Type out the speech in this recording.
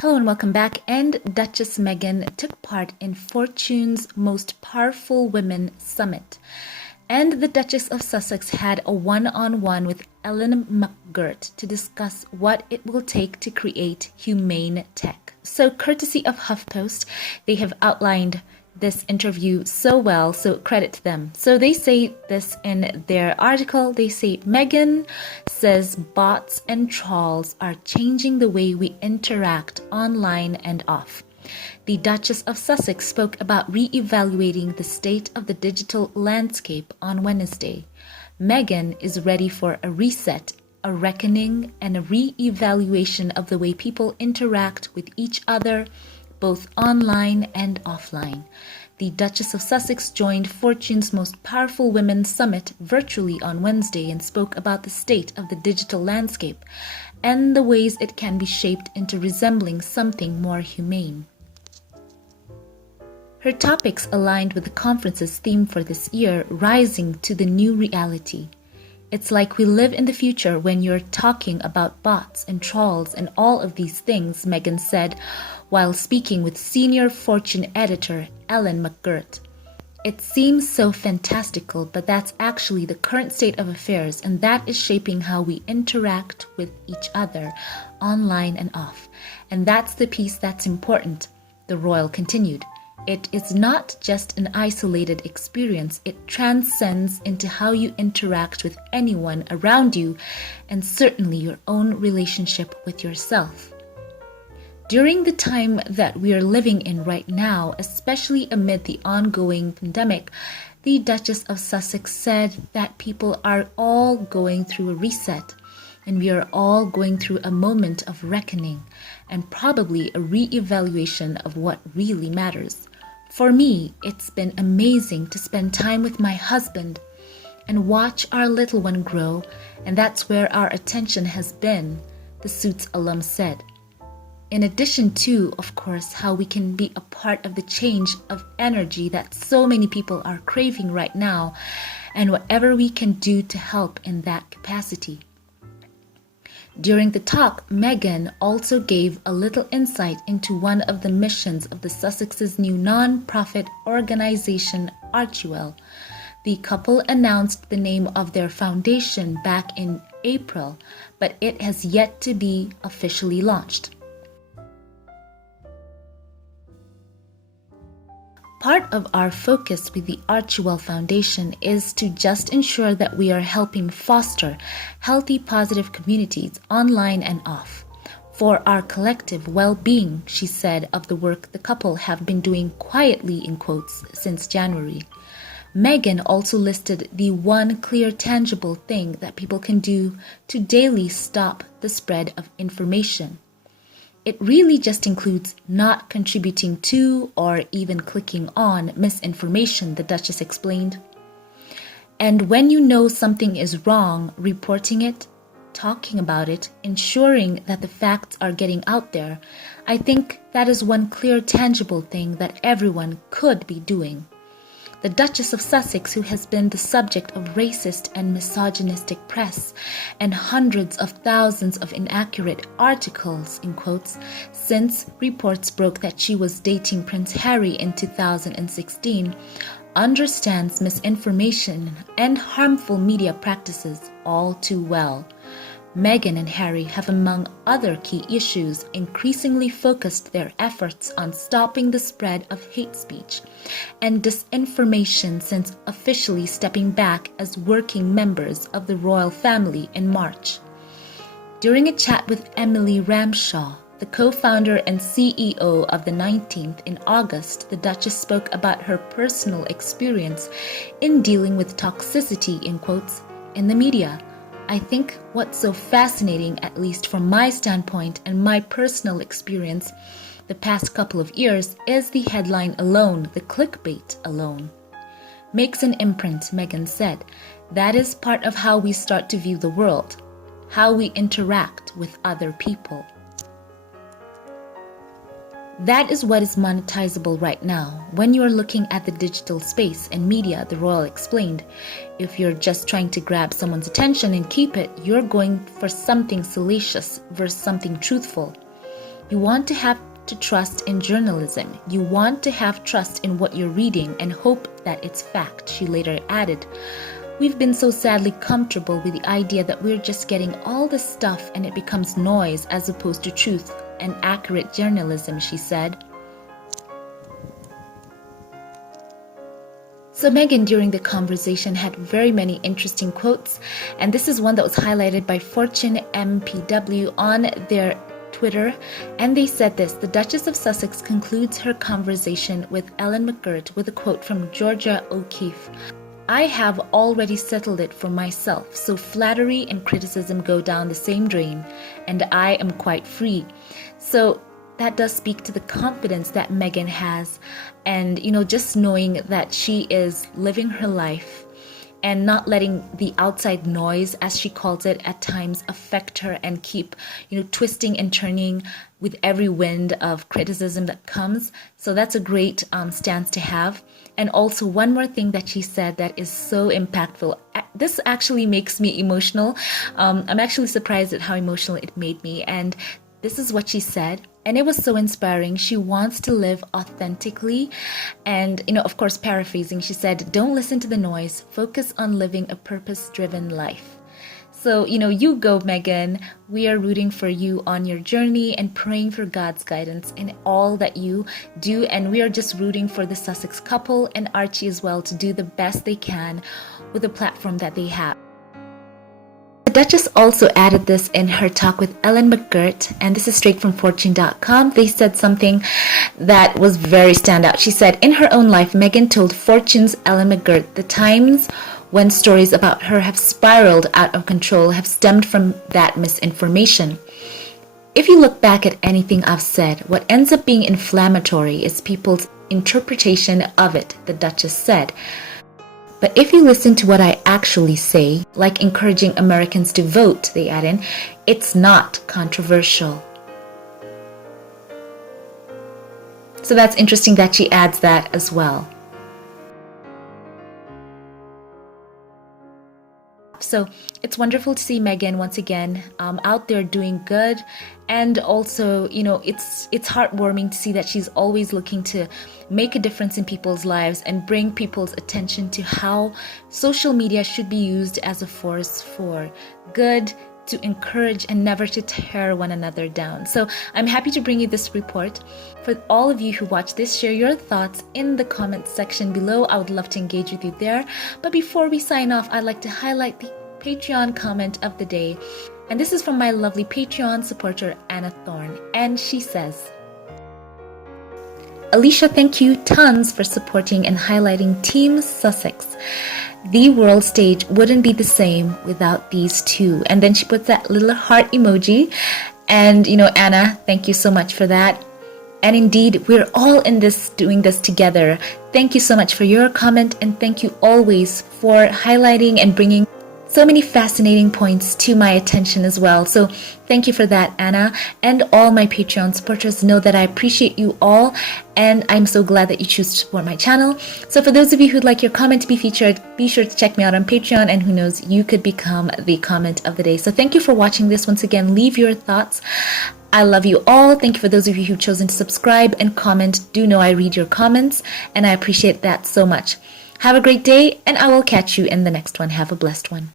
Hello and welcome back. And Duchess Meghan took part in Fortune's Most Powerful Women Summit. And the Duchess of Sussex had a one-on-one with Ellen McGirt to discuss what it will take to create humane tech. So courtesy of HuffPost, they have outlined this interview so well, so credit to them. So they say this in their article. They say Meghan says bots and trolls are changing the way we interact online and off. The Duchess of Sussex spoke about re-evaluating the state of the digital landscape on Wednesday. Meghan is ready for a reset, a reckoning, and a re-evaluation of the way people interact with each other, both online and offline. The Duchess of Sussex joined Fortune's Most Powerful Women Summit virtually on Wednesday and spoke about the state of the digital landscape and the ways it can be shaped into resembling something more humane. Her topics aligned with the conference's theme for this year, rising to the new reality. It's like we live in the future when you're talking about bots and trolls and all of these things, Meghan said while speaking with senior Fortune editor Ellen McGirt. It seems so fantastical, but that's actually the current state of affairs, and that is shaping how we interact with each other, online and off. And that's the piece that's important, the royal continued. It is not just an isolated experience, it transcends into how you interact with anyone around you and certainly your own relationship with yourself. During the time that we are living in right now, especially amid the ongoing pandemic, the Duchess of Sussex said that people are all going through a reset, and we are all going through a moment of reckoning and probably a re-evaluation of what really matters. For me, it's been amazing to spend time with my husband and watch our little one grow, and that's where our attention has been, the Suits alum said. In addition to, of course, how we can be a part of the change of energy that so many people are craving right now, and whatever we can do to help in that capacity. During the talk, Meghan also gave a little insight into one of the missions of the Sussex's new non-profit organization, Archewell. The couple announced the name of their foundation back in April, but it has yet to be officially launched. Part of our focus with the Archewell Foundation is to just ensure that we are helping foster healthy, positive communities online and off for our collective well-being, she said of the work the couple have been doing quietly in quotes since January. Meghan also listed the one clear tangible thing that people can do to daily stop the spread of information. It really just includes not contributing to or even clicking on misinformation, the Duchess explained. And when you know something is wrong, reporting it, talking about it, ensuring that the facts are getting out there, I think that is one clear tangible thing that everyone could be doing. The Duchess of Sussex, who has been the subject of racist and misogynistic press and hundreds of thousands of inaccurate articles, in quotes, since reports broke that she was dating Prince Harry in 2016, understands misinformation and harmful media practices all too well. Meghan and Harry have, among other key issues, increasingly focused their efforts on stopping the spread of hate speech and disinformation since officially stepping back as working members of the royal family in March. During a chat with Emily Ramshaw, the co-founder and CEO of the 19th in August, the Duchess spoke about her personal experience in dealing with toxicity, in quotes, in the media. I think what's so fascinating, at least from my standpoint and my personal experience the past couple of years, is the headline alone, the clickbait alone. Makes an imprint, Meghan said. That is part of how we start to view the world, how we interact with other people. That is what is monetizable right now. When you are looking at the digital space and media, the royal explained, if you're just trying to grab someone's attention and keep it, you're going for something salacious versus something truthful. You want to have to trust in journalism. You want to have trust in what you're reading and hope that it's fact, she later added. We've been so sadly comfortable with the idea that we're just getting all this stuff and it becomes noise as opposed to truth and accurate journalism, she said. So Meghan during the conversation had very many interesting quotes, and this is one that was highlighted by Fortune MPW on their Twitter, and they said this: the Duchess of Sussex concludes her conversation with Ellen McGirt with a quote from Georgia O'Keeffe. I have already settled it for myself, so flattery and criticism go down the same drain, and I am quite free. So that does speak to the confidence that Meghan has, and just knowing that she is living her life and not letting the outside noise, as she calls it, at times affect her and keep, twisting and turning with every wind of criticism that comes. So that's a great stance to have. And also one more thing that she said that is so impactful. This actually makes me emotional. I'm actually surprised at how emotional it made me. And this is what she said, and it was so inspiring. She wants to live authentically. And, of course, paraphrasing, she said, don't listen to the noise. Focus on living a purpose-driven life. So, you go, Meghan. We are rooting for you on your journey and praying for God's guidance in all that you do. And we are just rooting for the Sussex couple and Archie as well to do the best they can with the platform that they have. The Duchess also added this in her talk with Ellen McGirt, and this is straight from Fortune.com. They said something that was very standout. She said, in her own life, Meghan told Fortune's Ellen McGirt the times when stories about her have spiraled out of control have stemmed from that misinformation. If you look back at anything I've said, what ends up being inflammatory is people's interpretation of it, the Duchess said. But if you listen to what I actually say, like encouraging Americans to vote, they add in, it's not controversial. So that's interesting that she adds that as well. So it's wonderful to see Meghan once again out there doing good, and also it's heartwarming to see that she's always looking to make a difference in people's lives and bring people's attention to how social media should be used as a force for good, to encourage and never to tear one another down. So I'm happy to bring you this report. For all of you who watch this, share your thoughts in the comments section below. I would love to engage with you there. But before we sign off, I'd like to highlight the Patreon comment of the day. And this is from my lovely Patreon supporter, Anna Thorne. And she says, Alicia, thank you tons for supporting and highlighting Team Sussex. The world stage wouldn't be the same without these two. And then she puts that little heart emoji. And, Anna, thank you so much for that. And indeed, we're all in this, doing this together. Thank you so much for your comment. And thank you always for highlighting and bringing so many fascinating points to my attention as well. So thank you for that, Anna. And all my Patreon supporters know that I appreciate you all, and I'm so glad that you choose to support my channel. So for those of you who'd like your comment to be featured, be sure to check me out on Patreon, and who knows, you could become the comment of the day. So thank you for watching this. Once again, leave your thoughts. I love you all. Thank you for those of you who've chosen to subscribe and comment. Do know I read your comments, and I appreciate that so much. Have a great day, and I will catch you in the next one. Have a blessed one.